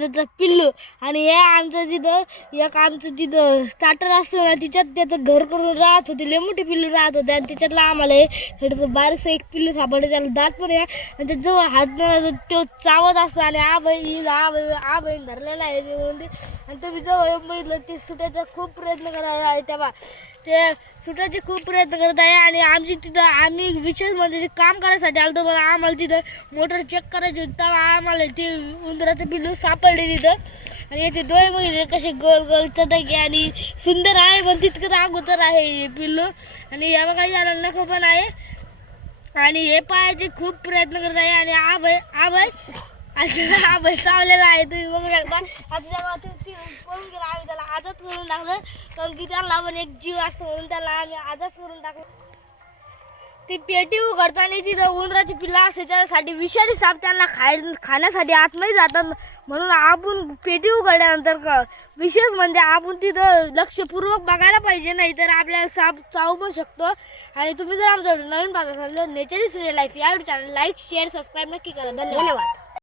उंदराचं पिल्लू. आणि हे आमचं तिथं एक आमचं तिथं स्टार्टर असतं ना तिच्यात त्याचं घर करून राहत होते. लय मोठे पिल्लू राहत होते. आणि त्याच्यातलं आम्हाला हे थोडंसं बारीकसं एक पिल्लू सापडलं. त्याला दात पण आहे. आणि त्याचं हात नाही तो चावत असतो. आणि आ बहीण आ बहीण आ बहीण धरलेला आहे. ते म्हणते आणि तुम्ही जवळ बघितलं ते सुटायचा खूप प्रयत्न करत आहे. तेव्हा ते सुटायचे खूप प्रयत्न करत आहे. आणि आमची तिथं आम्ही विशेष म्हणजे काम करायसाठी आलो पण आम्हाला तिथं मोटर चेक करायची होती. तेव्हा आम्हाला ते उंदराचं पिल्लू सापडले तिथं. आणि याचे डोळे बघितले कसे गोल गोल चटके आणि सुंदर आहे पण तितकंच अगोदर आहे हे पिल्लू. आणि या बघा याला नको पण आहे. आणि हे पायाचे खूप प्रयत्न करत आहे. आणि आभय आभय. आभय आबाई चावलेला आहे. तुम्ही बघू शकता. आता जेव्हा तुम्ही पळून गेला. आम्ही त्याला आदत करून टाकलं. कारण की त्याला पण एक जीव असतो म्हणून त्याला आम्ही आदत करून टाकलं. ती पेटी उघडताना तिथं उंदराची पिल्ला असते त्यासाठी विषारी साप त्यांना खाय खाण्यासाठी आतमध्ये जातात. म्हणून आपण पेटी उघडल्यानंतर क विशेष म्हणजे आपण तिथं लक्षपूर्वक बघायला पाहिजे नाही तर आपल्याला साप चावू पण शकतो. आणि तुम्ही जर आमच्या नवीन बघा नेचर इज लाईफ या चॅनल लाईक शेअर सबस्क्राईब नक्की करा. धन्यवाद.